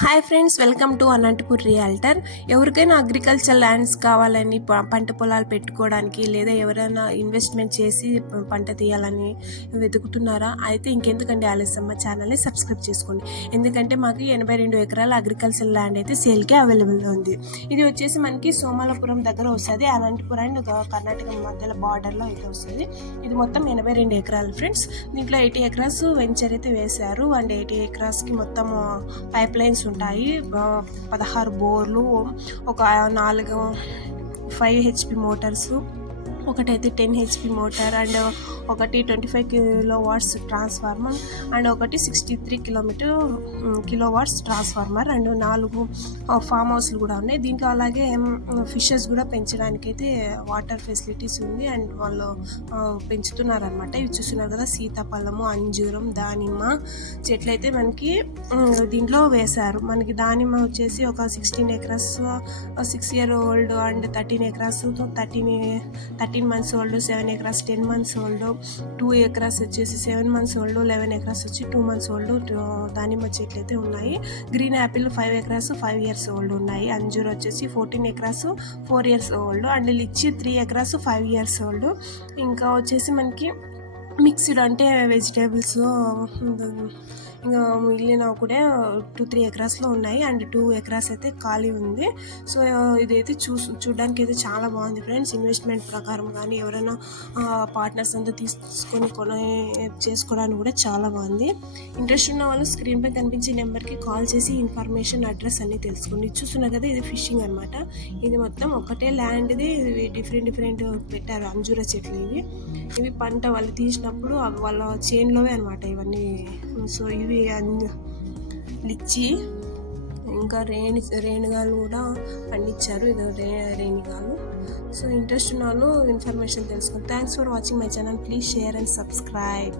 Hi friends, welcome to Anantapur realtor. ఎవరికైనా agriculture lands కావాలని పంట పొలాలు పెట్టుకోవడానికి లేదా ఎవరైనా ఇన్వెస్ట్మెంట్ చేసి పంట తీయాలని వెతుకుతున్నారా? అయితే ఇంకెందుకండి ఆలస్యం, మా ఛానల్ని సబ్స్క్రైబ్ చేసుకోండి. ఎందుకంటే మాకు 82 ఎకరాల అగ్రికల్చర్ ల్యాండ్ అయితే సేల్కి అవైలబుల్లో ఉంది. ఇది వచ్చేసి మనకి సోమలాపురం దగ్గర వస్తుంది. అనంతపూర్ అండ్ కర్ణాటక మధ్యలో బార్డర్లో అయితే వస్తుంది. ఇది మొత్తం 82 ఎకరాలు ఫ్రెండ్స్. దీంట్లో 80 ఎకరాస్ వెంచర్ అయితే వేశారు అండ్ 80 ఎకరాస్కి మొత్తం పైప్ లైన్స్ ఉంటాయి. 16 బోర్లు, ఒక 5 HP మోటార్స్, ఒకటైతే 10 HP మోటార్ అండ్ ఒకటి 25 కిలోవాట్స్ ట్రాన్స్ఫార్మర్ అండ్ ఒకటి 63 కిలోవాట్స్ ట్రాన్స్ఫార్మర్ అండ్ 4 ఫామ్ హౌస్లు కూడా ఉన్నాయి. దీంట్లో అలాగే ఫిషెస్ కూడా పెంచడానికైతే వాటర్ ఫెసిలిటీస్ ఉంది అండ్ వాళ్ళు పెంచుతున్నారనమాట. ఇవి చూస్తున్నారు కదా, సీతాఫలము, అంజూరం, దానిమ్మ చెట్లు అయితే మనకి దీంట్లో వేశారు. మనకి దానిమ్మ వచ్చేసి ఒక 16 acres 6 year old and 13 acres 13 months old, 7 acres 10 months old, 2 acres వచ్చేసి 7 months old, 11 ఎకరాస్ వచ్చి 2 months old దానిమ్మ చెట్లు అయితే ఉన్నాయి. Green apple 5 acres 5 years old ఉన్నాయి. అంజూర్ వచ్చేసి 14 acres 4 years old and litchi 3 acres 5 years old. ఇంకా వచ్చేసి మనకి మిక్స్డ్ అంటే వెజిటేబుల్స్ ఇంకా మిగిలిన కూడా 2-3 ఎకరాస్లో ఉన్నాయి అండ్ 2 ఎకరాస్ అయితే ఖాళీ ఉంది. సో ఇదైతే చూడడానికి అయితే చాలా బాగుంది ఫ్రెండ్స్. ఇన్వెస్ట్మెంట్ ప్రకారం కానీ ఎవరైనా పార్ట్నర్స్ అంతా తీసుకొని చేసుకోవడానికి కూడా చాలా బాగుంది. ఇంట్రెస్ట్ ఉన్న వాళ్ళు స్క్రీన్పై కనిపించే నెంబర్కి కాల్ చేసి ఇన్ఫర్మేషన్, అడ్రస్ అన్నీ తెలుసుకోండి. చూస్తున్నారు కదా, ఇది ఫిషింగ్ అనమాట. ఇది మొత్తం ఒకటే ల్యాండ్ది, డిఫరెంట్ పెట్టారు అంజూర చెట్లు. ఇవి పంట వాళ్ళు తీసినప్పుడు వాళ్ళ చేన్లోవే అనమాట ఇవన్నీ. సో ఇవి లిచ్చి, ఇంకా రేణుగాలు కూడా పండించారు. ఇది రేణిగాలు. సో ఇంట్రెస్ట్ ఉన్న వాళ్ళు ఇన్ఫర్మేషన్ తెలుసుకోండి. Thanks for watching my channel. Please share and subscribe.